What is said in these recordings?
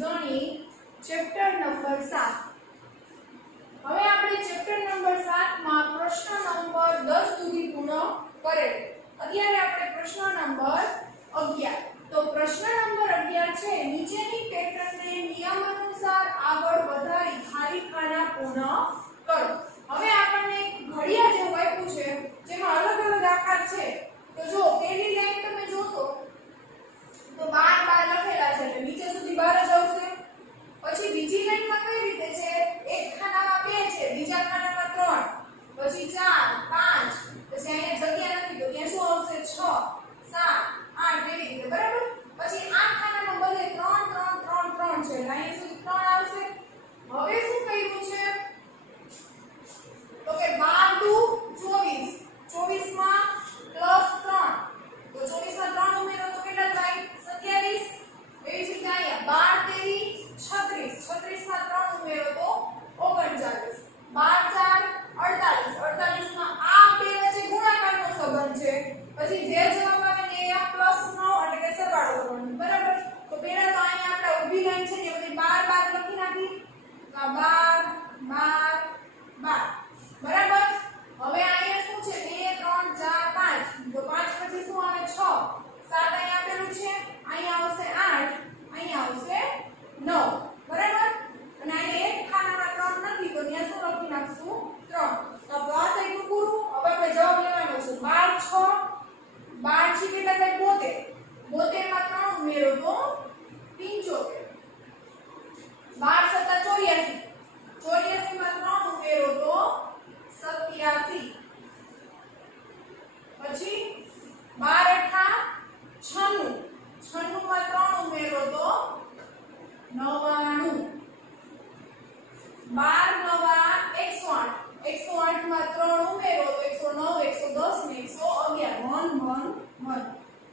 ગણિત chapter number 7. હવે આપણે ચેપ્ટર નંબર 7 માં પ્રશ્ન નંબર 10 સુધી પૂર્ણ કરેલ. અત્યારે આપણે પ્રશ્ન નંબર 11. તો પ્રશ્ન નંબર 11 છે નીચેની પેટર્નને નિયમ અનુસાર આગળ વધારી ખાલી ખાના પૂર્ણ કરો. હવે આપણને ઘડિયા જેવું આપ્યું છે જેમાં અલગ અલગ આકાર છે. તો જો પહેલી લાઈન તમે જોશો તો 12 લખેલા છે એટલે નીચે સુધી 12 જ આવશે. પછી બીજી લાઈનમાં કઈ રીતે છે, એક ખાનામાં 2 છે, બીજા ખાનામાં 3, પછી 4 5, પછી અહીંયા જગ્યા નથી તો ત્યાં શું આવશે 6 7 8 એવી રીતે, બરાબર. પછી આ ખાનામાં બધે 3 3 3 3 છે એટલે અહીંયા સુધી 3 આવશે. હવે શું કર્યું છે તો કે 12 દુ 24, 24 માં +3, તો 24 માં 3 ઉમેરો તો કેટલા થાય 27. એવી જ રીતે અહીંયા 12 તેરી 36, 36 માં 3 ઉમેરો તો 39, 12 4 48, 48 માં આ બે વચ્ચે ગુણાકારનો સંબંધ છે. પછી જે જવાબ આવે ને એ +9 એટલે કે સરવાળો કરવાનો, બરાબર. તો પહેલા તો અહીંયા આપણે ઊભી લાઈન છે એ બધી 12 લખી નાખી. તો 12 12 12, બરાબર. હવે અહીંયા શું છે 2 3 4 5, તો 5 પછી શું આવે 6 7, અહીંયા આપેલું છે, અહીંયા આવશે 8, અહીંયા આવશે 9, બરાબર. અને અહીંયા એક ખાનામાં 3 નથી તો ત્યાં શું લખી નાખશું 3. તો આ સાઈડનું પૂરું. હવે આપણે જવાબ લેવાનો છે 12 6 12 છે કેટલા થાય 72, 72 માં 3 ઉમેરો તો 75, 12 7 84, 84 માં 3 ઉમેરો તો 87, પછી 12 8 96, 96 માં 3 ઉમેરો તો 99, 12 9 108, 108 માં 3 ઉમેરો તો 109 110 ને 111 111.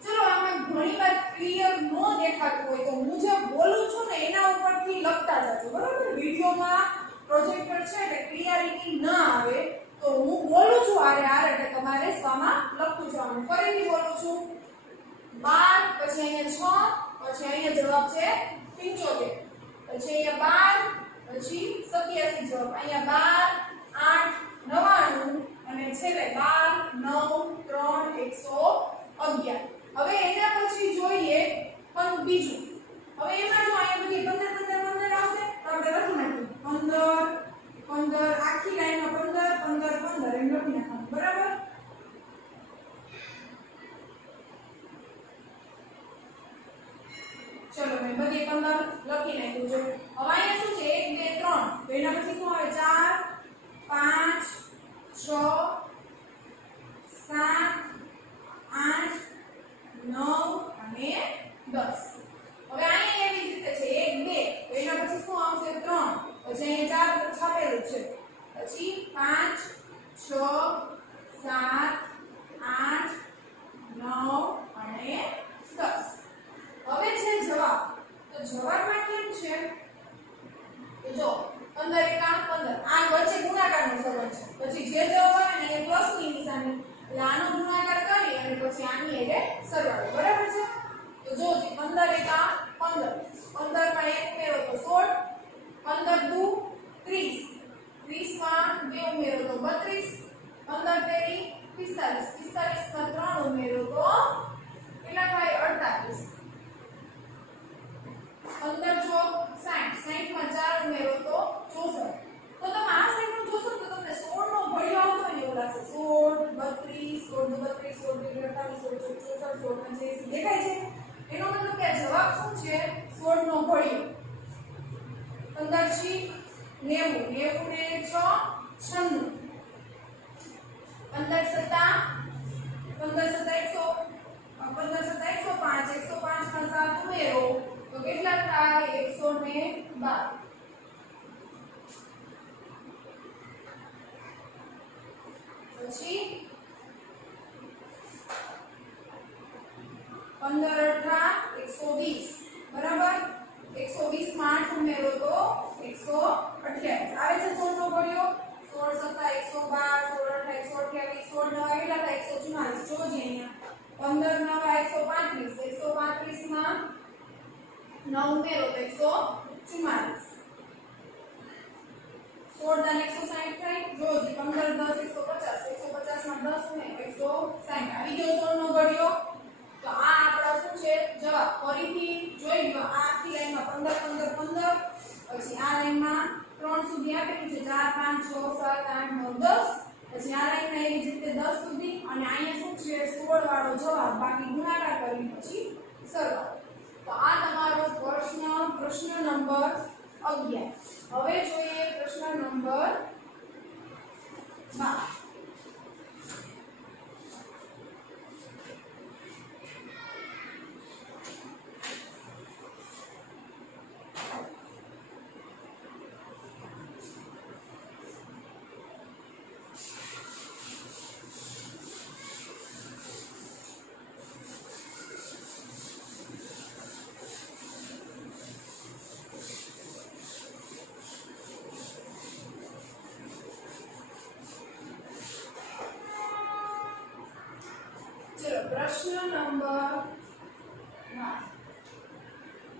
ચલો આમાં ઘણી વાર ક્લિયર નો દેખાતું હોય તો હું જે બોલું છું ને એના ઉપરથી લખતા જજો, બરાબર. વિડિયોમાં પ્રોજેક્ટર છે એટલે ક્લિયરિટી ન આવે તો હું બોલું છું આરે એટલે તમારે સ્વમાં લખતું જવાનું. ફરીથી બોલું છું 12, પછી અહીંયા 6, પછી અહીંયા જવાબ છે 75, પછી અહીંયા 12, પછી 87 જવાબ, અહીંયા 12 8 99 અને છેલ્લે 12 9 3 111. હવે એના પછી જોઈએ પણ બીજું. હવે એમાં જો અહીંયા બધી 15 આવશે તો આપણે લખી નાખીએ 15 15, આખી લાઈનમાં 15 15 15 એમ લખી નાખવાનું, બરાબર. ચલો મેં બધી 15 લખી નાખ્યું છે. હવે અહીંયા શું છે 1 2 3, તો એના પછી શું આવે 4 5 6 7 8 9 અને 10. હવે અહીંયા એવી રીતે છે 1 2, તો એના પછી શું આવશે 3, પછી અહીંયા 4 છાપેલું છે, પછી 5 6 7 8 9 અને 10. હવે છે જવાબ. તો જવાબમાં કેમ છે તો જો 15 એકા 15, આ વચ્ચે ગુણાકારનો સંબંધ છે. પછી જે જવાબ આવે ને એ પ્લસની નિશાની એટલે આનો ગુણાકાર કરી અને પછી આની એટલે સરવાળો, બરાબર છે. તો જો 15 એકા 15, 15 માં 1 ઉમેરો તો 16, 15 દુ 30, 30 માં 2 ઉમેરો તો 32, 15 તેરી 45, 45 માં 3 ઉમેરો તો કેટલા થાય 48, 15 ચોક 60, 60 માં 4 ઉમેરો તો 64. તો તમે આ સાઈડનું જોશો તો તમને 16 નો ઘડિયો આવતો હોય એવું લાગશે. 16 32 16 32 16 64 64 દેખાય છે. એનો મતલબ કે આ જવાબ શું છે 16 નો ઘડિયો. 15 6 90, 90 ને 6 96, 15 7 100, 15 7 105, 105 માં 7 ઉમેરો તો કેટલા થાય 112. પછી 15 18 120, બરાબર. 120 માં 8 ઉમેરો તો 128 આવે છે 16 નો ઘડિયો. 16 7 112, 16 18 116 9 કેટલા થાય 144. જોજે અહીંયા 15 9 135, 135 માં 9 9 ઉમેરો તો 144 16 દાન 160 થાય જો 15 10 150 150 માં 10 ઉમેરો 160 આવી ગયો 16 નો ઘડિયો તો આ આપણો શું છે જવાબ ફરીથી જોઈ લો આ આખી લાઈનમાં 15 15 15 પછી આ લાઈનમાં 3 સુધી આપેલું છે 4 5 6 7 8 9 10 પછી આ લાઈનમાં એવી જ રીતે 10 સુધી અને અહીંયા શું છે 16 વાળો જવાબ બાકી ગુણાકાર કરી પછી સરવાળો તો આ તમારો પ્રશ્ન નંબર 11 હવે જોઈએ પ્રશ્ન નંબર 12 પ્રશ્ન નંબર 12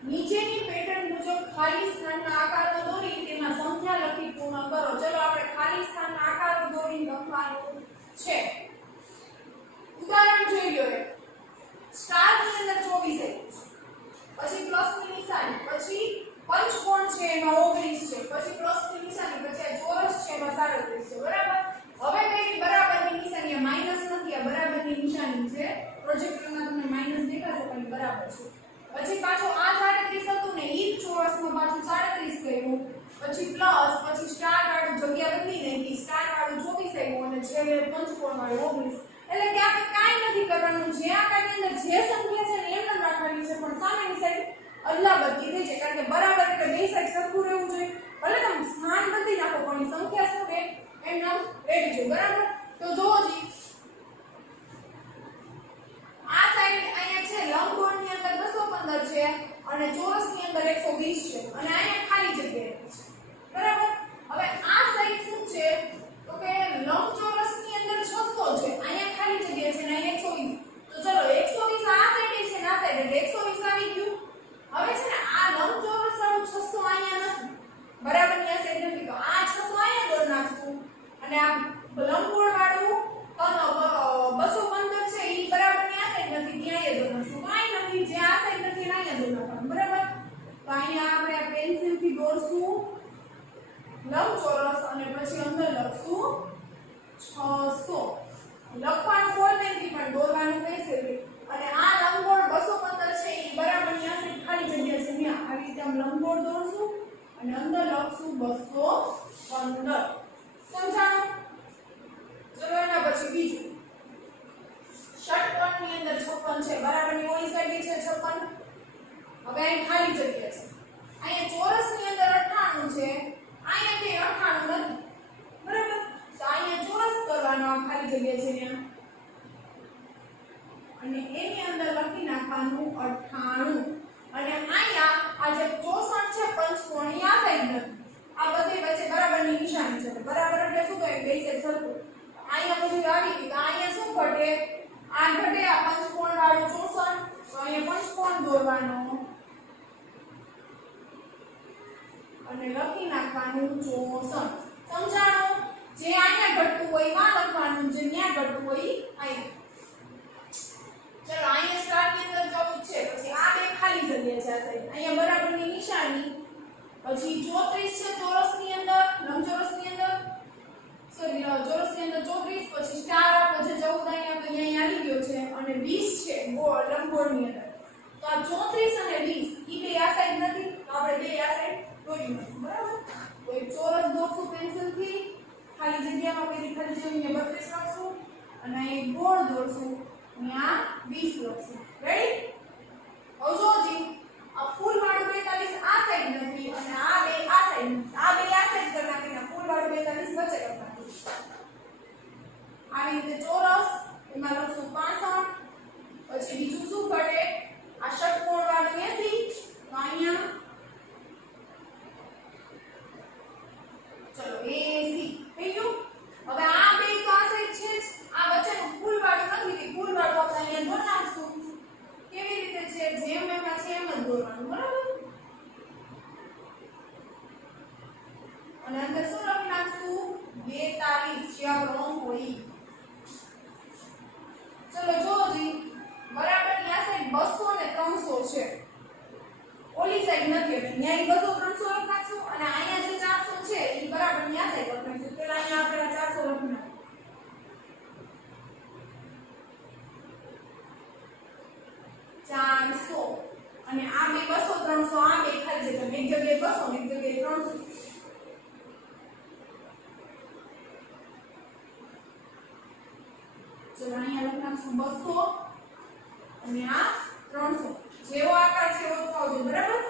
નીચેની પેટર્ન મુજબ ખાલી સ્થાનના આકારો દોરી તેમાં સંખ્યા લખી પૂર્ણ કરો ચલો આપણે ખાલી સ્થાનના આકારો દોરી લખવાનું છે ઉદાહરણ જોઈ લો સ્ટાર ની અંદર 24 છે પછી પ્લસ ની નિશાની પછી પંચકોણ છે એમાં 19 છે પછી પ્લસ ની નિશાની પછી આ ચોરસ છે એમાં 37 છે બરાબર હવે કઈ બરાબરની નિશાની આ માઈનસ નથી આ બરાબરની નિશાની છે પ્રોજેક્ટરમાં તમને માઈનસ દેખાશે પણ બરાબર છે પછી પાછો આ 37 હતું ને ઈ ચોરસમાં પાછું 37 કર્યું પછી પ્લસ પછી સ્ટાર વાળું જગ્યા બદલી નાખી સ્ટાર વાળું 24 આવ્યું અને છેલ્લે પંચકોણ વાળું 19 એટલે કે આપણે કાઈ નથી કરવાનું જે આકારની અંદર જે સંખ્યા છે ને એમ જ રાખવાની છે પણ સામેની સાઈડ અદલાબદલી થઈ છે કારણ કે બરાબર એટલે બે સાઈડ સરખું રહેવું જોઈએ ભલે તમે સ્થાન બદલી નાખો પણ સંખ્યા શું છે એમ નામ રેડી છે બરાબર તો જોવો જી આ સાઈડ અહીંયા છે લંબગોળની અંદર 215 છે અને ચોરસની અંદર 120 છે અને અહીંયા ખાલી જગ્યા છે બરાબર હવે આ સાઈડ શું છે તો કે લંબચોરસની અંદર 600 છે અહીંયા ખાલી જગ્યા છે અને અહીંયા 120 તો ચલો 120 આ સાઈડ છે ના સાઈડ એટલે 120 આવી ગયું હવે છે ને આ લંબચોરસ વાળું 600 અહીંયા નથી બરાબર ની આ સાઈડ નથી તો આ 600 અહીંયા દોર નાખશું અને આ લંબગોળ વાળું 215 છે ઈ બરાબર ની આ સાઈડ નથી ત્યાં એ દોર નાખશું કાઈ નથી જે આ સાઈડ નથી ને અહીંયા દોર નાખવાનું બરાબર તો અહીંયા આપણે આ પેન્સિલ થી દોરશું લંબચોરસ અને પછી અંદર લખશું 600 લખવાનું બોલ નહીં પણ દોરવાનું કહેશે અને આ લંબગોળ 215 છે ઈ બરાબર ની આ સાઈડ ખાલી જગ્યા છે ત્યાં આવી રીતે આમ લંબગોળ દોરશું અને અંદર લખશું 215 સમજાણું ચલો એના પછી બીજું ષટકોણની અંદર 56 છે બરાબર ની ઓલી સાઈડ છે 56 હવે અહીં ખાલી જગ્યા છે અહીંયા ચોરસની અંદર 98 છે અહીંયા તે 98 નથી બરાબર તો અહીંયા ચોરસ કરવાનો આ ખાલી જગ્યા છે ત્યાં અને એની અંદર લખી નાખવાનું 98 અને અહીંયા આ જે 64 છે પંચકોણ આ સાઈડ નથી આ બધે વચ્ચે બરાબરની નિશાની છે બરાબર એટલે શું કહે બે સાઈડ સરખું અહીંયા બધું આવી ગયું તો અહીંયા શું ઘટે આ ઘટે આ પંચકોણ વાળું 64 તો અહીંયા પંચકોણ દોરવાનો અને લખી નાખવાનું 64 સમજાણું જે અહીંયા ઘટતું હોય માં લખવાનું જે ત્યાં ઘટતું હોય અહીંયા ચલો અહીંયા સ્ટાર ની અંદર 14 છે પછી આ બે ખાલી જગ્યા છે આ સાઈડ અહીંયા બરાબરની નિશાની પછી 34 છે ચોરસની અંદર લંબચોરસની અંદર સોરી ચોરસની અંદર 34 પછી સ્ટાર પછી 14 અહીંયા તો અહીંયા આવી ગયો છે અને 20 છે ગોળ લંબગોળની અંદર તો આ 34 અને 20 ઈ બે આ સાઈડ નથી તો આપણે બે આ સાઈડ દોરી નાખીશું બરાબર તો એક ચોરસ દોરશું પેન્સિલ થી ખાલી જગ્યામાં પેલી ખાલી જગ્યાને 32 રાખશું અને અહીં ગોળ દોરશું અને આ 20 લખશું રેડી હવે જોજી આ ફૂલ વાળું 42 આ સાઈડ નથી અને આ બે આ સાઈડ કરી નાખીને ફૂલ વાળું 42 વચ્ચે કરી નાખીશું આવી રીતે ચોરસ એમાં લખશું 65 પછી બીજું શું ઘટે આ ષટકોણ વાળું 80 તો અહીંયા ચલો 80 થઈ ગયું હવે આ બે તો આ સાઈડ છે જ આ વચ્ચેનું ફૂલ વાળું નથી ફૂલ વાળું આપણે અહીંયા દોર નાખશું 300 અને આ બે 200 300 આ બે ખાલી જગ્યા એક જગ્યાએ 200 એક જગ્યાએ 300 ચલો અહીંયા લખી નાખશું 200 અને આ 300 જેવો આકાર છે એવો થવો જોઈએ બરાબર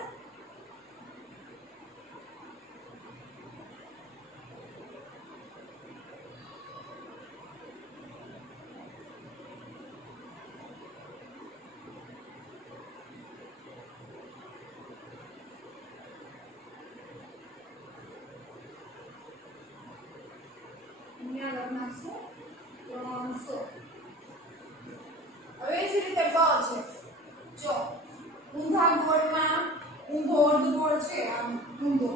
અહીંયા લખી નાખશું 300 હવે જ રીતે બ છે જો ઊંધા ગોળમાં ઊંધો અર્ધગોળ છે આમ ઊંધો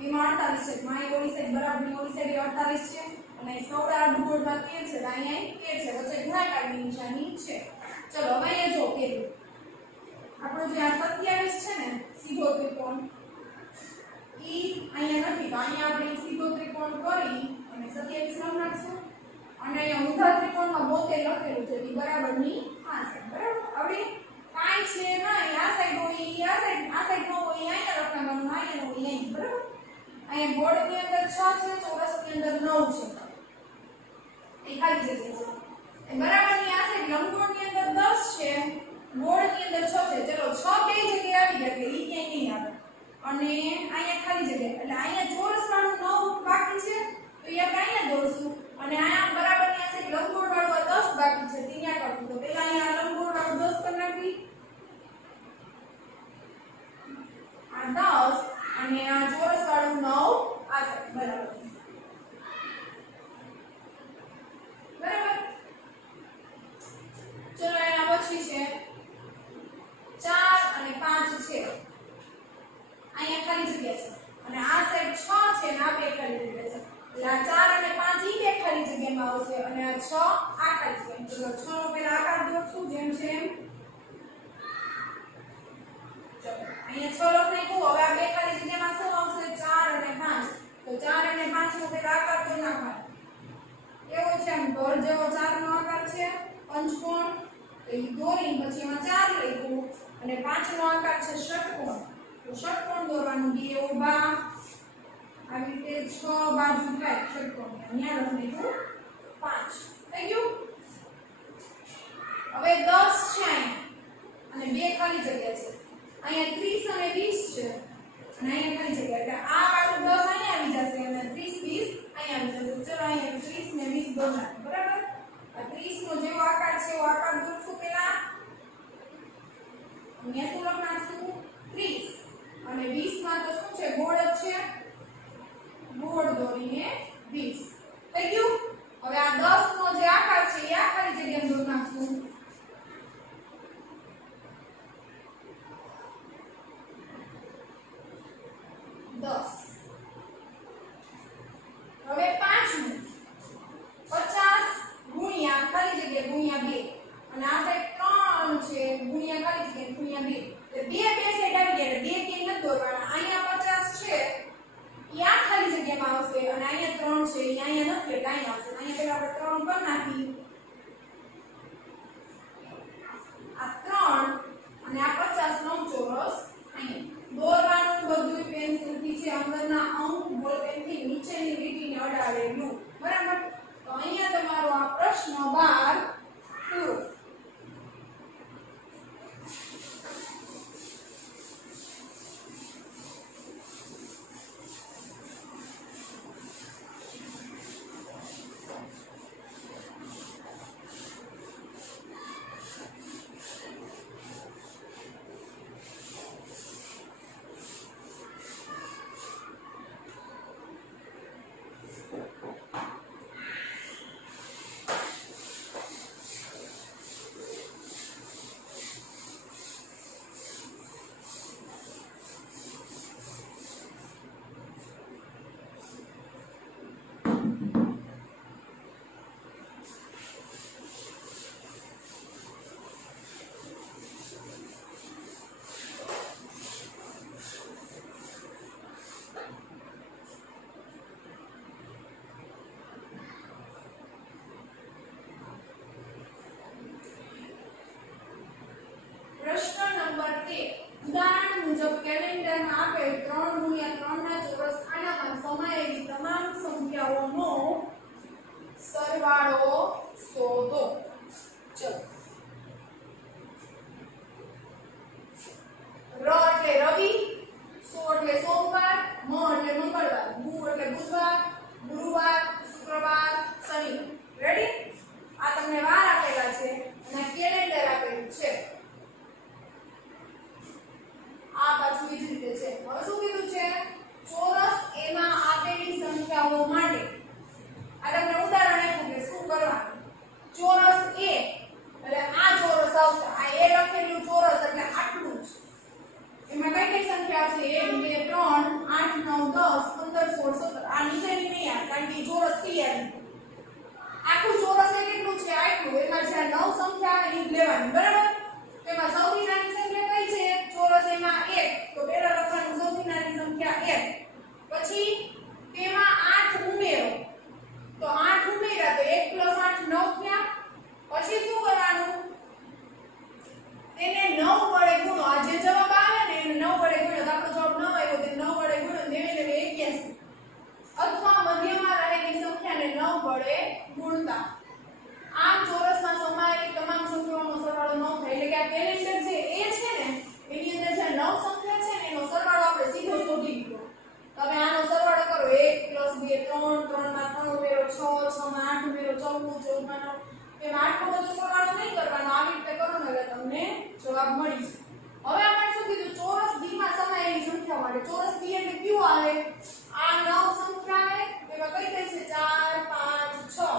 એમાં 48 છે મારી ઓલી સાઈડ બરાબરની ઓલી સાઈડ 48 છે અને સૌડા અર્ધગોળમાં કે છે અહીંયા કે છે વચ્ચે ગુણાકારની નિશાની છે ચલો હવે અહીંયા જો કે આપણો જે આ 27 છે ને સીધો ત્રિકોણ ઈ અહીંયા નથી તો અહીંયા આપણે સીધો ત્રિકોણ કરી અને 27 લખ નાખશું અને અહીંયા ઊંધા ત્રિકોણમાં 72 લખેલું છે એ બરાબરની આ સાઈડ બરાબર હવે કાઈ છે નહીં આ સાઈડ હોય આ સાઈડ નો હોય અહીંયા લખવાનું અહીંયા નો હોય અહીં બરાબર અહીંયા બોર્ડની અંદર 6 છે ચોરસની અંદર 9 છે એ ખાલી જગ્યા છે એ બરાબરની આ સાઈડ લંબગોળની અંદર 10 છે બોર્ડની અંદર 6 છે ચલો 6 બે જગ્યાએ આવી ગયા કે ઈ ક્યાંય નહીં આવે અને અહીંયા ખાલી જગ્યા એટલે અહીંયા ચોરસવાળું 9 બાકી છે તો એ આપણે અહીંયા દોરશું અને અહીંયા બરાબરની આ સાઈડ લંબગોળ વાળું 10 બાકી છે ત્યાં કરવું તો પહેલા અહીંયા લંબગોળ વાળું 10 કરી નાખી આ 10 અને આ ચોરસ વાળું 9 આ સાઈડ બરાબર બરાબર ચલો એના પછી છે 4 અને 5 છે અહીંયા ખાલી જગ્યા છે અને આ સાઈડ 6 છે ને આ બે ખાલી જગ્યા છે એટલે આ 4 અને 5 ઈ બે ખાલી જગ્યામાં આવશે અને આ 6 આ ખાલી જગ્યામાં તો 6 નો પહેલા આકાર દોરશું જેમ છે એમ ચલો અહીંયા 6 લખ નાખ્યું હવે આ બે ખાલી જગ્યામાં શું આવશે 4 અને 5 તો 4 અને 5 નો પહેલા આકાર દોરી નાખવાનો કેવો છે આમ ઘર જેવો 4 નો આકાર છે પંચકોણ તો ઈ દોરી પછી એમાં 4 લખ્યું અને 5 નો આકાર છે ષટકોણ તો ષટકોણ દોરવાનું બે ઊભા આવી રીતે 6 બાજુ થાય ષટકોણ અહીંયા લખીશું 5 થઈ ગયું હવે 10 છે અને બે ખાલી જગ્યા છે અહીંયા 30 અને 20 છે અને અહીંયા ખાલી જગ્યા એટલે આ વાળું 10 અહીંયા આવી જશે અને 30 20 અહીંયા આવી જશે ચલો અહીંયા 30 ને 20 દોર નાખો બરાબર આ 30 નો જેવો આકાર છે એવો આકાર દોરશું પહેલા અહીંયા શું લખ નાખશું 30 અને 20 માં તો શું છે ગોળ જ છે ગોળ દોરીને 20 થઈ ગયું હવે આ 10 નો જે આકાર છે એ આ ખાલી જગ્યામાં દોર નાખશું 10 હવે 5 50 ગુણ્યા ખાલી જગ્યા ગુણ્યા 2 અને આ સાઈડ 3 છે ગુણ્યા ખાલી જગ્યા ગુણ્યા 2 એટલે બે સાઈડ આવી ગયા એટલે બે કે નથી દોરવાના અહીંયા 50 છે ઈ આ ખાલી જગ્યામાં આવશે અને અહીંયા 3 છે ઈ અહીંયા નથી એટલે અહીંયા આવશે અહીંયા પહેલા આપણે 3 કરી નાખી આ 3 અને આ 50 નો ચોરસ અહીંયા દોરવાનું બધું પેન્સિલથી છે અંદરના અંક બોલપેનથી નીચેની લીટીને અડાડેલું બરાબર તો અહીંયા તમારો આ પ્રશ્ન 12 પૂરો મુજબ કેલેન્ડરમાં આપેલ 3 × 3 ના ચોરસ ખાનામાં સમાયેલી તમામ સંખ્યાઓનો સરવાળો શોધો. ચલો. ર એટલે રવિ, સો એટલે સોમવાર, મ એટલે મંગળવાર, ગુ એટલે બુધવાર, ગુરુવાર, શુક્રવાર, શનિવાર. રેડી? આ તમને વાર આપેલા છે અને કેલેન્ડર આપેલું છે. આ પાછું એ જ રીતે છે. હવે શું કીધું છે? ચોરસ એમાં આપેલી સંખ્યાઓ માટે આ તમને ઉદાહરણ આપ્યું કે શું કરવાનું. ચોરસ એ એટલે આ ચોરસ આવશે. આ એ લખેલું ચોરસ એટલે આટલું જ. એમાં કઈ કઈ સંખ્યા આવશે? 1 2 3 8 9 10 15 16 17. આ નીચેની નહીં આવે કારણ કે ચોરસ તૈયાર. આખું ચોરસ એ કેટલું છે? આટલું. એમાં જે 9 સંખ્યા એ લેવાની. બરાબર? એમાં સૌથી નાની સંખ્યા કઈ છે? ચોરસ એમાં 1. તો પહેલા લખવાનું સૌથી નાની સંખ્યા 1. પછી તેમાં 8 ઉમેરો. તો 8 ઉમેર્યા તો 1 + 8 9 થયા. પછી શું કરવાનું? તેને 9 વડે ગુણો. આ જે જવાબ આવે ને એને 9 વડે ગુણો. તો આપણો જવાબ 9 આવ્યો તે 9 વડે ગુણો દેવે 81. અથવા મધ્યમાં રહેલી સંખ્યાને 9 વડે ગુણતા. આમ ચોરસમાં સમાયેલી તમામ સંખ્યાઓનો સરવાળો 9 થાય. એટલે કે આ કેલેન્ડર જે એ છે ને એની અંદર જે 9 સંખ્યા છે ને એનો સરવાળો આપણે સીધો શોધી લીધો. તમે આનો સરવાળો કરો 1 + 2 3 3 માં 3 ઉમેરો 6 6 માં 8 ઉમેરો 14 14 માં 9. એમાં આટલો બધો સરવાળો નહીં કરવાનો. આવી રીતે કરો ને એટલે તમને જવાબ મળી જશે. હવે આપણે શું કીધું? ચોરસ B માં સમાયેલી સંખ્યા માટે. ચોરસ B એટલે કયું આવે? આ 9 સંખ્યા આવે. એમાં કઈ કઈ છે? 4 5 6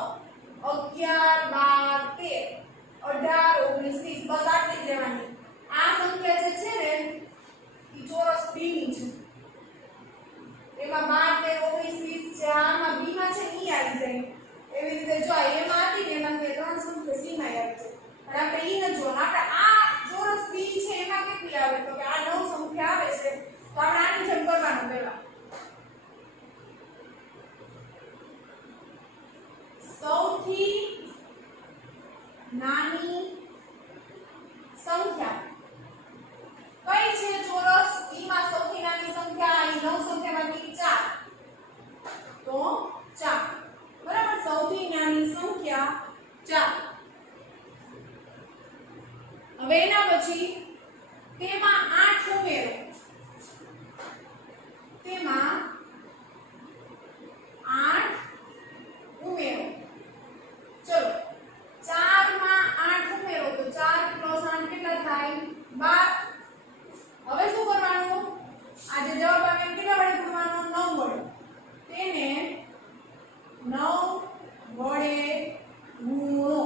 11 12 13 18 19 20. બસ આટલી જ લેવાની. આ સંખ્યા જે છે ને એ ચોરસ B ની છે. એમાં 12 13 19 20 છે. આમાં B માં છે ઈ આવી જાય. એવી રીતે જો એમાં હતી ને એમાં 3 સંખ્યા C માં આવી છે. પણ આપણે ઈ ન જોવાનું. આપણે આ ચોરસ B છે એમાં કેટલી આવે? તો કે આ 9 સંખ્યા આવે છે. તો આપણે આની જેમ કરવાનું પહેલા. સૌથી નાની સંખ્યા કઈ છે? ચોરસ B માં સૌથી નાની સંખ્યા અહીં 9 સંખ્યામાંથી 4. તો 4. બરાબર? સૌથી નાની સંખ્યા 4. હવે એના પછી તેમાં 8 ઉમેરો. તેમાં 8 ઉમેરો. ચલો 4 માં 8 ઉમેરો તો 4 + 8 કેટલા થાય? 12. હવે શું કરવાનું? આ જે જવાબ આવે એ કેટલા વડે ગુણવાનો? 9 વડે. તેને 9 વડે ગુણો.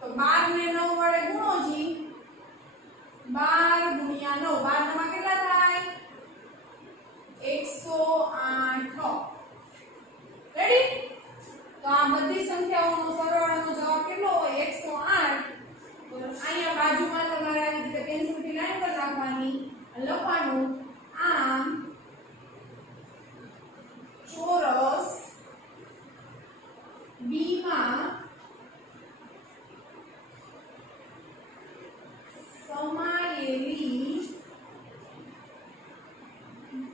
તો 12 ને 9 વડે ગુણો જી. 12 × 9. 12 માં કેટલા થાય? 108. રેડી? તો આ બધી સંખ્યાઓનો સરવાળાનો જવાબ કેટલો હોય? 108. તો અહીંયા બાજુમાં તમારે આવી રીતે પેન્સિલથી લાઈન પર રાખવાની, લખવાનું આમ ચોરસ B માં સમાયેલી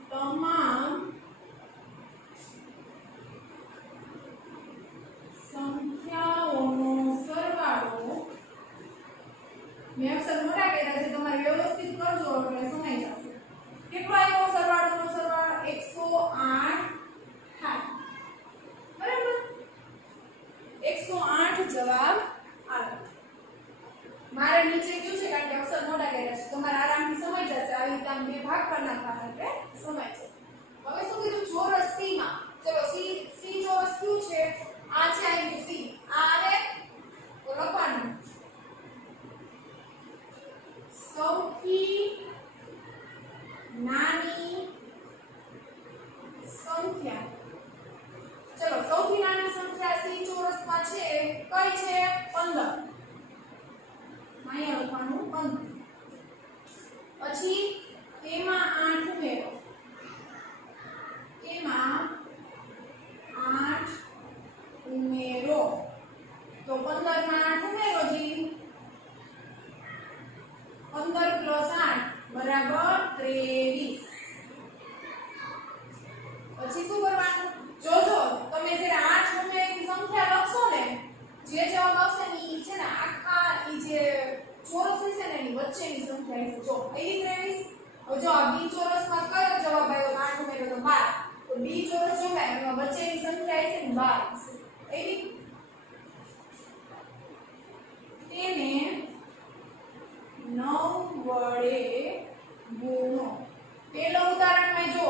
તમામ સંખ્યાઓનો સરવાળો. મેં અક્ષર મોટા કર્યા છે. તમારે વ્યવસ્થિત કરજો એટલે સમજાઈ જશે. કેટલો આવ્યો સરવાળોનો સરવાળો? 108 થાય. બરાબર? 108 જવાબ આવે. મારે નીચે કયું છે કારણ કે અક્ષર મોટા કર્યા છે. તમારે આરામથી સમજાઈ જશે. આવી રીતે આમ બે ભાગ કરી નાખવાના એટલે સમજાય છે. હવે શું કીધું? ચોરસ C માં. ચલો C ચોરસ કયું છે? આ છે આવ્યું C. આ આવે તો લખવાનું સૌથી નાની સંખ્યા. ચલો સૌથી નાની સંખ્યા C ચોરસમાં છે કઈ છે? 15. અહીંયા લખવાનું 15. પછી તેમાં 8 ઉમેરો. તેમાં વચ્ચેની સંખ્યા છે જો અહીં 23 હવે જો આ બી ચોરસમાં કયો જવાબ આવ્યો 8 ઉમેરો તો 12 તો બી ચોરસ જો કાય એમાં વચ્ચેની સંખ્યા છે ને 12 એવી તેને 9 વડે ગુણો પેલો ઉદાહરણમાં જો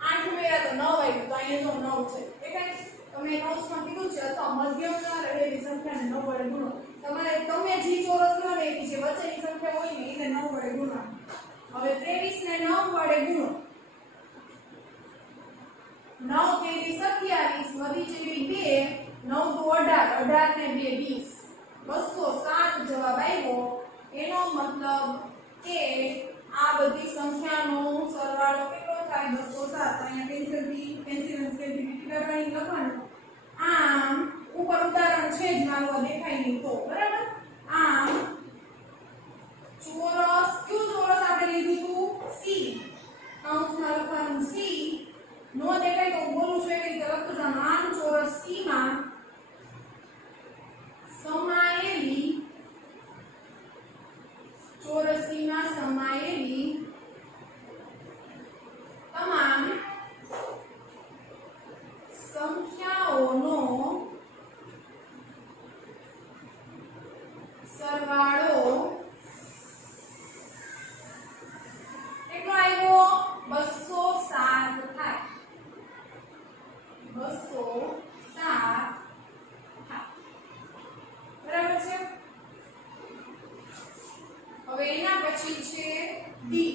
8 ઉમેરા તો 9 આવ્યું તો અહીંયા જો 9 છે દેખાય તમે નોટ્સમાં કીધું છે અથવા મધ્યમમાં રહેલી સંખ્યાને 9 વડે ગુણો તમારે તમે જી ચોરસ લો ને એની જે વચ્ચેની સંખ્યા હોય ને એને 9 વડે ગુણવાનું હવે 23 ને 9 વડે ગુણો 9 23 27 વધી જેવી 2 9 તો 18 18 ને 2 20 207 જવાબ આવ્યો એનો મતલબ કે આ બધી સંખ્યાનો સરવાળો કેટલો થાય 207 અહીંયા પેન્સિલ સ્કેલથી કરવાની લખવાનું આમ ઉપર ઉદાહરણ છે જ મારું દેખાય નહીં તો બરાબર આમ ચોરસ કયું ચોરસ આપણે લીધું હતું સી કૌંસમાં લખવાનું સી નો દેખાય તો બોલું છું એવી રીતે લખતું જાણો આમ ચોરસ સી માં સમાયેલી ચોરસ સી માં સમાયેલી તમામ સંખ્યાઓનો સરવાળો કેટલો આવ્યો 207 થાય 207 થાય બરાબર છે હવે એના પછી છે ડી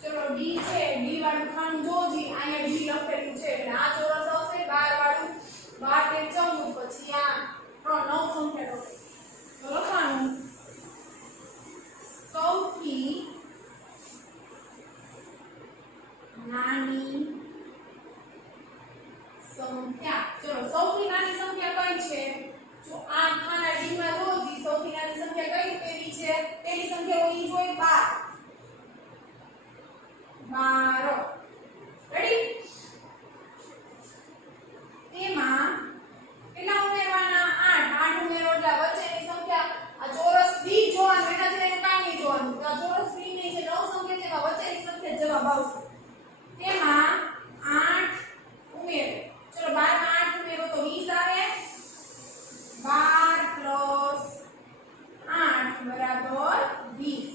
ચલો ડી છે ડી વાળું ખાનું જોજી અહીંયા ડી લખેલું છે એટલે આ ચોરસ આવશે 12 વાળું 12 ને 14 પછી આ 9 સંખ્યા તો લખવાનું સૌથી નાની સંખ્યા ચલો સૌથી નાની સંખ્યા કઈ છે જો આ ખાના ડી માં જોજી સૌથી નાની સંખ્યા કઈ પેલી છે પેલી સંખ્યા ઓલી જોઈ 12 રેડી તેમાં કેટલા ઉમેરવાના 8 ઉમેરો એટલે વચ્ચેની સંખ્યા આ ચોરસ બી જોવાનું એના છે એને કાંઈ નહીં જોવાનું આ ચોરસ બી ની જે 9 સંખ્યા છે એમાં વચ્ચેની સંખ્યા જવાબ આવશે તેમાં 8 ઉમેરો ચલો 12 માં 8 ઉમેરો તો 20 આવે 12 + 8 = 20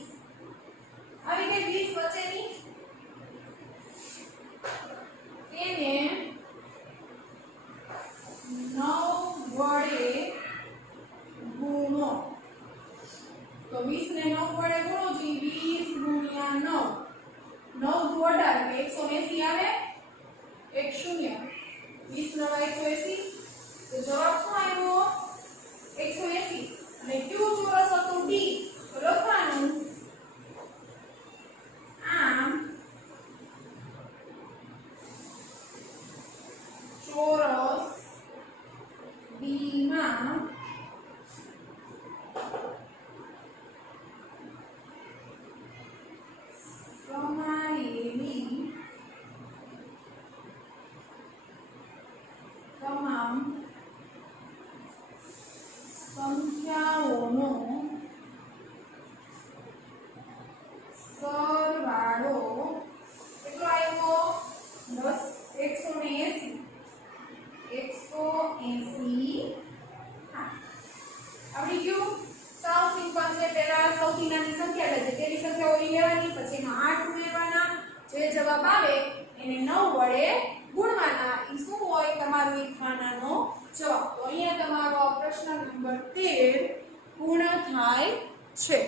આવી ગઈ 20 વચ્ચેની તેને 9 વડે ગુણો તો 20 ને 9 વડે ગુણો જી 20 * 9 9 * 18 એટલે 180 આવે 1 0 20 * 9 180 તો જવાબ શું આવ્યો 180 અને કયું ચોરસ હતું ડી તો લખવાનું આમ ચોરસ ડી માં સમાયેલી તમામ સંખ્યાઓનો સરવાળો કેટલો આવ્યો 180 આવડી ગયું સાવ સિમ્પલ છે પહેલા સૌથી નાની સંખ્યા લે તેની સંખ્યા ઓલી લેવાની પછી એમાં 8 ઉમેરવાના જે જવાબ આવે એને 9 વડે ગુણવાના ઈ શું હોય તમારો ઈ ખાનાનો જવાબ તો અહીંયા તમારો પ્રશ્ન નંબર 13 પૂર્ણ થાય છે